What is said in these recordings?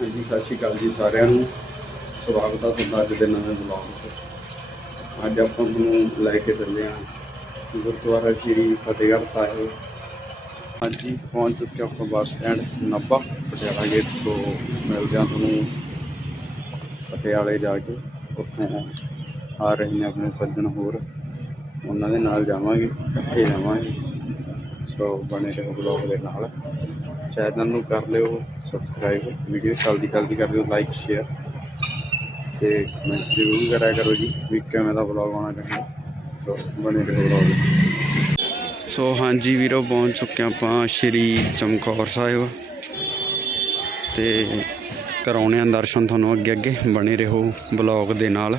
ਹਾਂਜੀ ਸਤਿ ਸ਼੍ਰੀ ਅਕਾਲ ਜੀ ਸਾਰਿਆਂ ਨੂੰ। ਸਵਾਗਤ ਹੈ ਤੁਹਾਡਾ ਅੱਜ ਦੇ ਨਵੇਂ ਬਲੌਗ 'ਚ। ਅੱਜ ਆਪਾਂ ਨੂੰ ਲੈ ਕੇ ਚੱਲੇ ਹਾਂ ਗੁਰਦੁਆਰਾ ਸ਼੍ਰੀ ਫਤਿਹਗੜ੍ਹ ਸਾਹਿਬ। ਹਾਂਜੀ ਪਹੁੰਚ ਚੁੱਕੇ ਹਾਂ ਆਪਾਂ bus stand Nabha Patiala gate ਤੋਂ ਮਿਲਦੇ ਹਾਂ ਤੁਹਾਨੂੰ ਪਟਿਆਲੇ ਜਾ ਕੇ। ਉੱਥੋਂ ਆ ਰਹੇ ਨੇ ਆਪਣੇ ਸੱਜਣ ਹੋਰ। ਉਹਨਾਂ ਦੇ ਨਾਲ ਜਾਵਾਂਗੇ, ਇਕੱਠੇ ਜਾਵਾਂਗੇ। ਸੋ ਬਣੇ ਰਹੋ ਬਲੌਗ ਦੇ ਨਾਲ। ਚੈਨਲ ਨੂੰ ਕਰ ਲਿਓ ਸਬਸਕ੍ਰਾਈਬ ਵੀਡੀਓ ਜਲਦੀ ਜਲਦੀ ਕਰ ਦਿਓ ਲਾਈਕ ਸ਼ੇਅਰ ਤੇ ਕਮੈਂਟ ਜ਼ਰੂਰ ਕਰਿਆ ਕਰੋ ਜੀ। ਵੀ ਕਿਵੇਂ ਦਾ ਬਲੌਗ ਆਉਣਾ ਚਾਹੀਦਾ ਸੋ ਬਣੇ ਰਹੋ ਬਲੌਗ ਸੋ ਹਾਂਜੀ ਵੀਰੋ, ਪਹੁੰਚ ਚੁੱਕੇ ਹਾਂ ਆਪਾਂ ਸ਼੍ਰੀ ਚਮਕੌਰ ਸਾਹਿਬ। ਤੇ ਕਰਾਉਣੇ ਆ ਦਰਸ਼ਨ ਤੁਹਾਨੂੰ ਅੱਗੇ ਅੱਗੇ ਬਣੇ ਰਹੋ ਬਲੌਗ ਦੇ ਨਾਲ।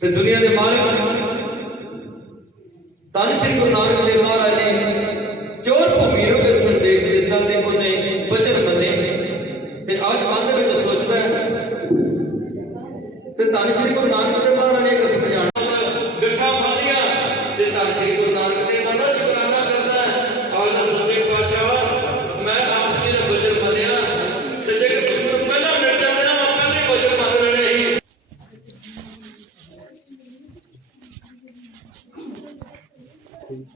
ਤੇ ਦੁਨੀਆ ਦੇ ਮਾਲਕ ਤਨ ਸ੍ਰੀ ਗੁਰੂ ਨਾਨਕ ਦੇਵ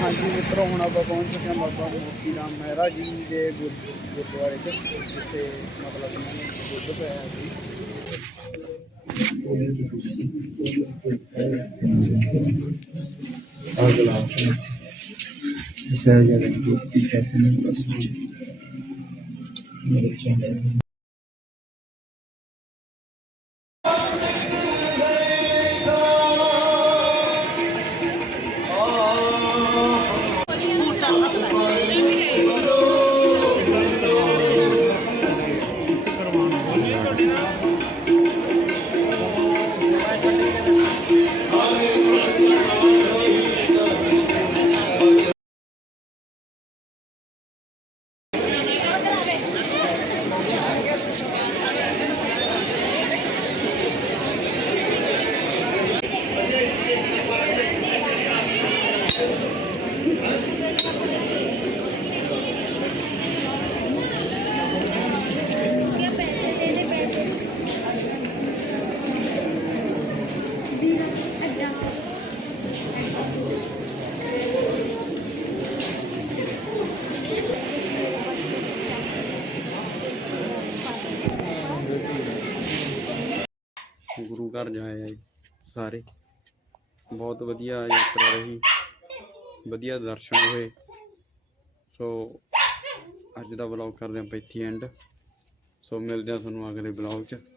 ਹਾਂਜੀ, ਮਿੱਤਰੋ, ਹੁਣ ਆਪਾਂ ਪਹੁੰਚ ਚੁੱਕੇ ਹਾਂ ਬਾਬਾ ਮੋਤੀ ਰਾਮ ਮਹਿਰਾ ਜੀ ਦੇ ਗੁਰ- ਗੁਰਦੁਆਰੇ 'ਚ, ਜਿੱਥੇ ਮਤਲਬ ਇਹਨਾਂ ਨੇ ਬੁੱਧ ਪਿਆ ਸੀ। ਅਗਲਾ ਆਪਸ਼ਨ ਤੇ ਸਰ ਜਦ ਕਿ ਕੀ ਕੈਸੇ ਨਹੀਂ ਪਸੰਦ ਮੇਰੇ ਚੈਨਲ ਗੁਰੂ ਘਰ ਜਾਏ ਆਏ ਸਾਰੇ। ਬਹੁਤ ਵਧੀਆ ਯਾਤਰਾ ਰਹੀ। ਵਧੀਆ ਦਰਸ਼ਨ ਹੋਏ। ਸੋ ਅੱਜ ਦਾ ਵਲੌਗ ਕਰਦੇ ਆਪਾਂ ਇੱਥੇ ਐਂਡ ਸੋ ਮਿਲਦੇ ਹਾਂ ਤੁਹਾਨੂੰ ਅਗਲੇ ਵਲੌਗ 'ਚ।